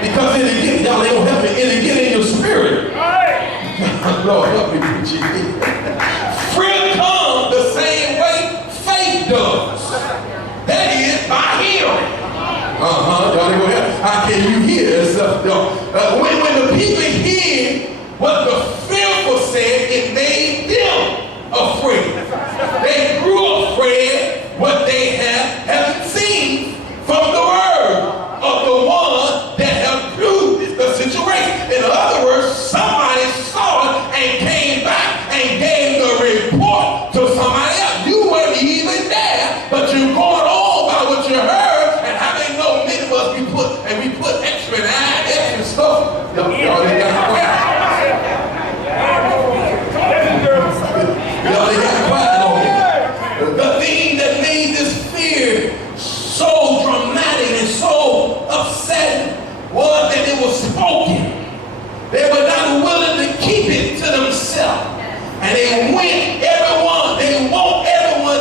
Because it'll get, y'all ain't gonna help me, it'll get in your spirit. Lord, help me preach it. Fear comes the same way faith does. That is by hearing. Y'all ain't gonna help. How can you hear stuff? When the people hear what the fearful said, it made them afraid. They grew afraid what they haven't seen from the word of the one that have proved the situation. In other words, somebody saw it and came back and gave the report to somebody else. You weren't even there, but you're going on by what you heard, and how they know many of us we put extra and extra stuff. Y'all ain't got quiet. Y'all ain't got quiet on me. The thing that made this fear so dramatic and so upsetting was that it was spoken. They were not willing to keep it to themselves. And they want everyone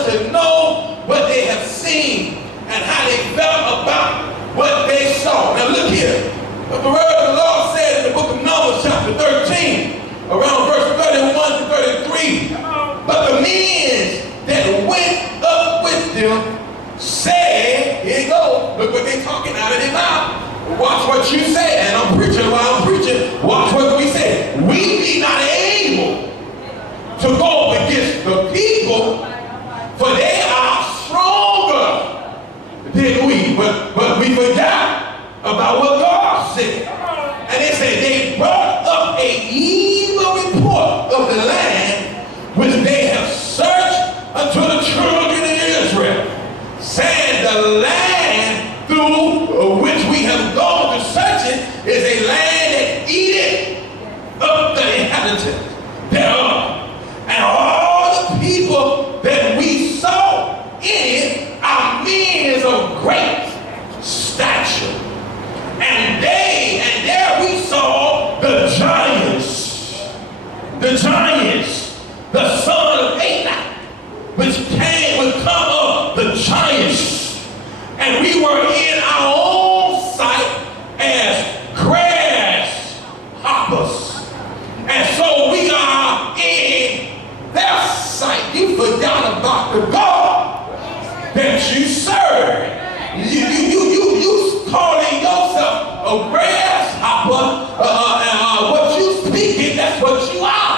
to know what they have seen and how they felt about what they saw. Now look here. The word of the Lord said in the book of Numbers chapter 13, around verse 31 to 33, but the men that went up with them said, here you go, look what they talking out of their mouth. Watch what you say, and I'm preaching while I'm preaching. Watch what we say. We be not able to go against the people, for they are stronger than we. But we forgot about what God said. And they said they brought up an evil report of the land which they have searched unto the children of Israel, saying the land through which we have gone to search it is a land that eateth up the inhabitants thereof. And all the people that we saw in it are men of great stature. And there we saw the giants, the son of Anak, which come of the giants. And we were in our own sight as grasshoppers. And so we are in their sight. You forgot about the God that you serve. You calling yourself a grasshopper, what you speaking, that's what you are.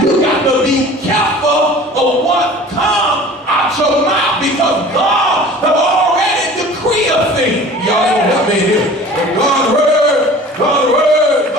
You got to be careful of what comes out your mouth, because God has already decreed a thing. Y'all don't help me here. God's word is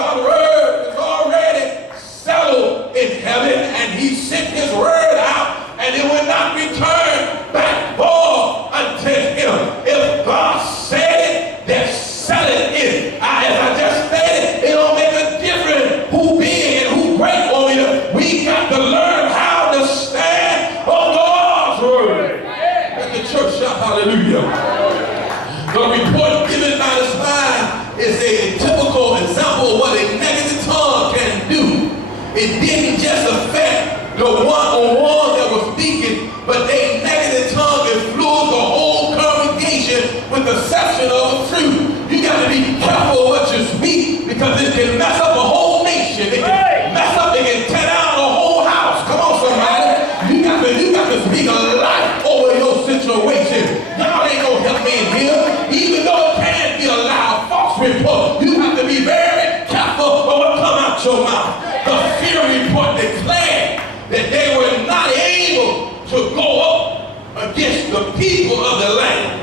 already settled in heaven, and he sent his word out, and it will not return back void unto him. If God said it, then settle it. As I just stated, it don't make a difference who big and who great on you. We got to learn how to stand on God's word. Let the church shout hallelujah. The report given by the spy is a typical example of what a negative tongue can do. It didn't just affect the one-on-one that was speaking, but they negative tongue influenced the whole congregation with the exception of the truth. You got to be careful of what you speak, because it can mess up a whole nation. It can mess up, it can tear down the whole house. Come on, somebody. You got to speak a life over your situation. Y'all ain't gonna help me in here. Even though it can be a loud false report, you have to be very careful of what comes out your mouth. The fear report declared that they were not able to go up against the people of the land.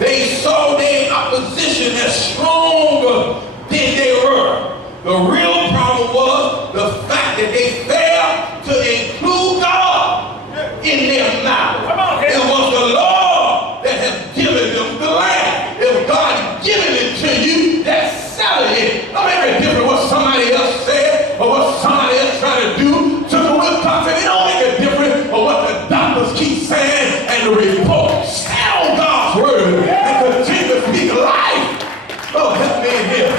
They saw their opposition as stronger than they were. The real problem was the fact that they failed to include God in their mouth. It was the Lord that had given them the land. If God had given it to you, that's selling it. Don't make a difference what somebody else said or what somebody else trying to do to the will concept. It don't make a difference of what the doctors keep saying and the report. Stand on God's word and continue to speak life. Oh, help me in here.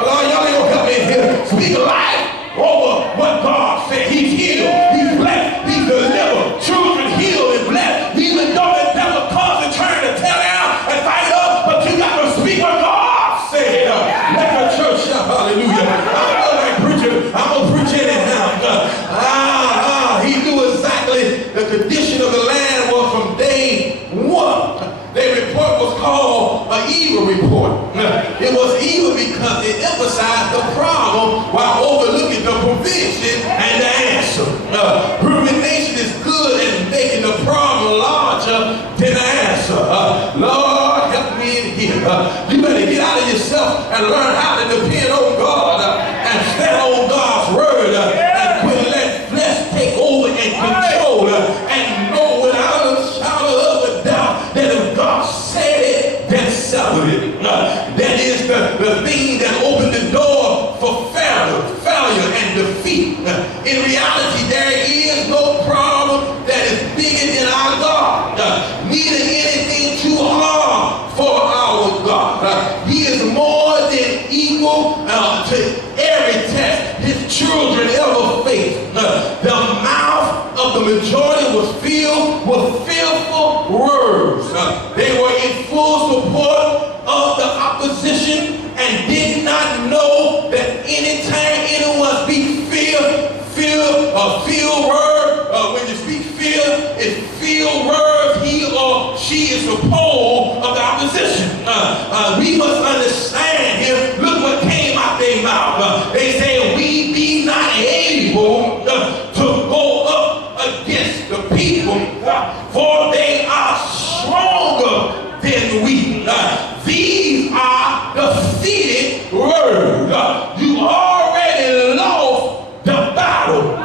Lord, y'all ain't gonna help me in here. Speak life over what God said. He's healed, he's blessed, he's delivered, children healed and blessed. Even though the devil comes and trying to tear down and fight up, but you got to speak what God said. Let the church shout hallelujah. I feel like preaching. I'm going to preach anyhow. He knew exactly the condition of the land was from day one. Their report was called an evil report. It was evil because it emphasized the problem while overlooking the provision and the answer. Rumination is good at making the problem larger than the answer. Lord, help me in here. You better get out of yourself and learn how to depend on God and stand on God's word and quit letting flesh take over and control and know without a shadow of a doubt that if God said it, then settled it. That is the thing that opened the door for failure and defeat. In reality, there is no problem that is bigger than our God. Neither anything too hard for our God. He is more than equal to every test his children ever faced. The mouth of the majority was filled with fearful words. They were in full support of the opposition and did not know that anytime anyone speaks fear word, when you speak fear, it's fear words, he or she is the pole of the opposition. We must understand here, look what came out their mouth. They say, we be not able to go up against the people, for they are stronger than we. These are defeated words. You already lost the battle.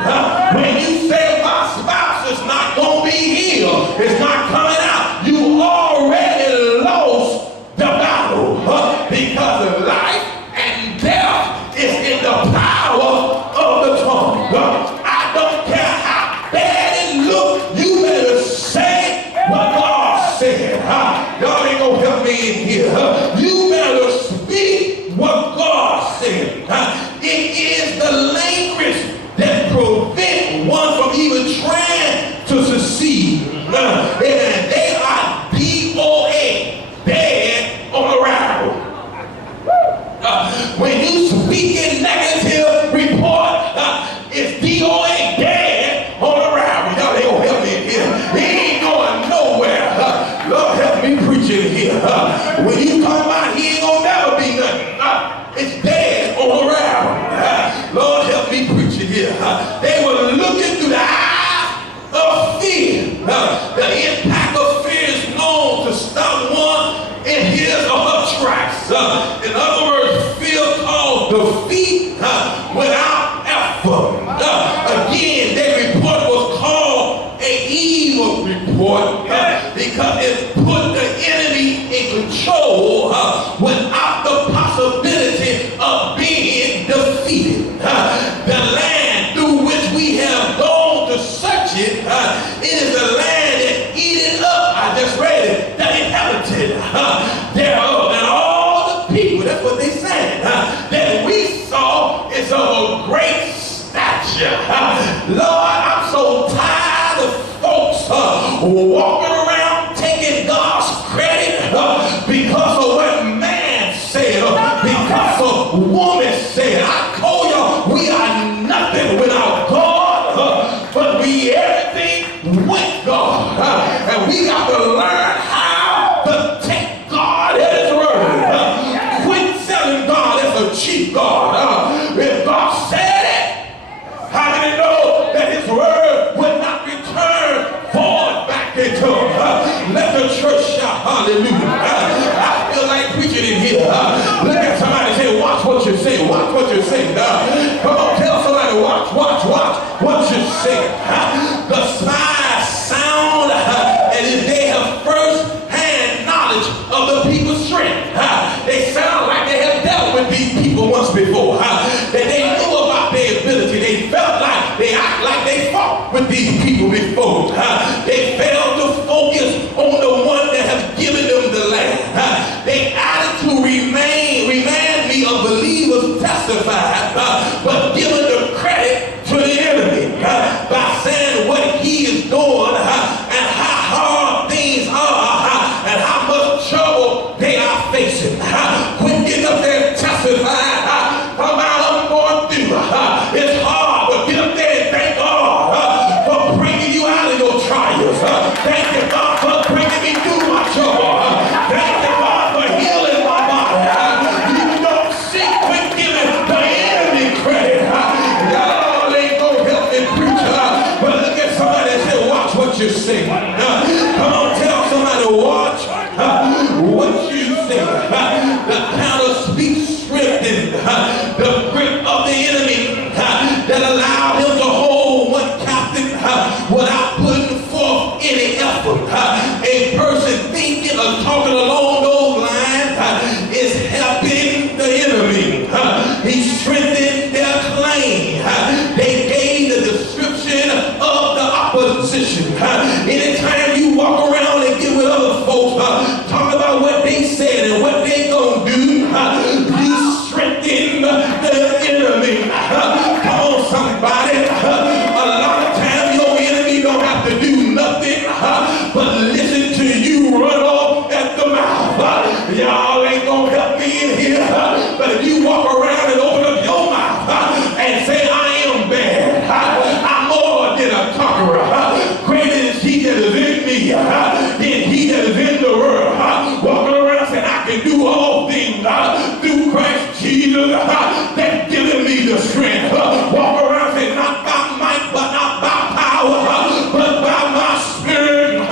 When you say my spouse is not going to be healed, it's not coming out, you already lost the battle. Because life and death is in the power of the tongue. I don't care how bad it looks, you better say what God said. God ain't going to help me in here. You better speak what God said. It is the language that prevent one from even trying to succeed. And they are DOA, dead on arrival. When you speak in negative report, it's DOA, dead on arrival. Y'all ain't gonna help me in here. He ain't going nowhere. Lord help me preaching here. When you come out, he ain't gonna never be nothing. It's dead on arrival. Lord help me preaching here. They were looking through the eyes of fear. The impact of fear is known to stop one in his or her tracks. In other words, fear caused defeat without effort. Again, their report was called an evil report because it put the enemy in control without the possibility of being defeated. The land through which we have gone to search it, it is the land that eaten up, I just read it, the inhabited thereof, and all the people, that's what they said, that we saw is of a great stature. Lord, I'm so tired of folks walking around taking God's credit because of what man said, because of woman said. I told y'all we are nothing without God, but we everything with God. And we got to learn how to take God at his word. Quit selling God as a cheap God. If God said it, how many know that his word would not return forward back into him? Let the church shout hallelujah. I feel like preaching in here. Look at somebody and say, watch what you say. Watch what you say. Come on, tell somebody, watch what you say. The spies sound as if they have first-hand knowledge of the people's strength. They sound like they have dealt with these people once before. That they knew about their ability. They felt like they act like they fought with these people before. They failed to focus on the one that has given them the land. Their attitude remind me of believers testified, but giving the credit to the enemy by saying what he is doing and how hard things are and how much trouble they are facing. Quit getting up there and testifying say. Come on, tell somebody, watch what you say. The kind of speech strengthened the grip of the enemy that allowed him to hold one captive without putting forth any effort. A person thinking or talking along those lines is helping the enemy. He strengthened their claim. They gave the description of the opposition. Anytime you walk around and get with other folks, talk about what they said and what they gonna do, please strengthen the enemy. Come on, somebody. A lot of times your enemy don't have to do nothing but listen to you run off at the mouth. Y'all ain't gonna help me in here, but if you walk around and open up your mouth and say, I am bad, I'm more than a conqueror, greater is he that is in me than he that is in the world. Walking around saying, I can do all things through Christ Jesus that giving me the strength. Walk around saying, not by might, but not by power, but by my spirit,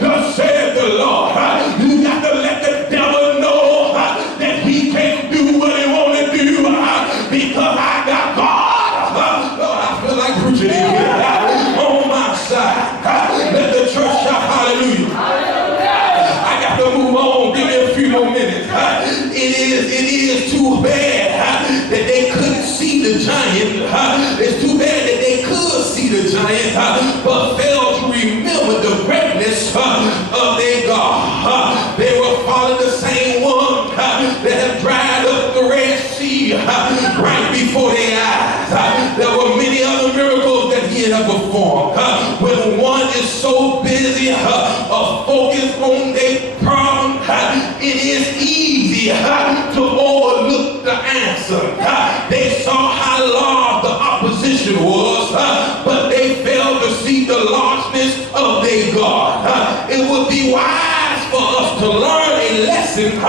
thus saith the Lord. You got to let the devil know that he can't do what he want to do because I got God. I feel like preaching in here on my side. Let the church shout hallelujah. I got to move on. Give me a few more minutes. It is too bad that they couldn't see the giant. It's too bad that they could see the giant, but failed to remember the greatness of their God. They were following the same one that had dried up the Red Sea right before their eyes. There were many other miracles that he had performed. When one is so busy focused on their problem, it is easy to overlook the answer. They saw how large the opposition was, but they failed to see the largeness of their God. It would be wise for us to learn a lesson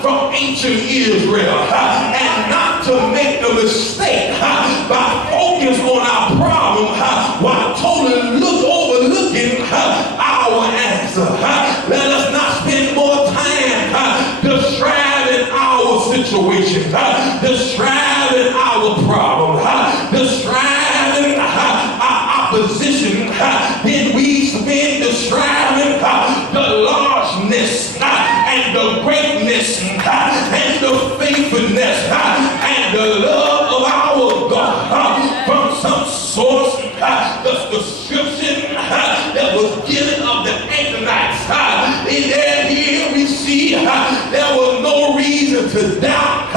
from ancient Israel and not to make the mistake by focus on our problem while totally overlooking our answer. Let us not spend more time describing our situation, describing our problem, describing our opposition, then we spend describing the largeness and the greatness and the faithfulness and the love of our God from some source. The description that was given of the Ammonites, in there here we see there was no reason to doubt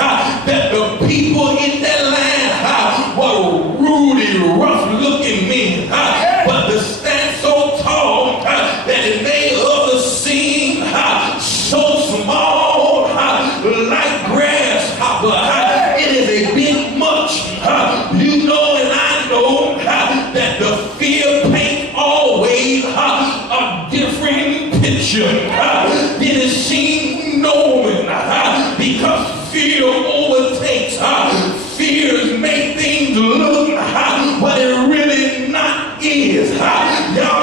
that the people in that land were rudy, rough-looking men, but to stand so tall that it made others seem so small, like grasshopper. It is a bit much. You know and I know that the fear paint always a different picture than it seems knowing, because fear overtakes. Fears make things look what it really not is. Y'all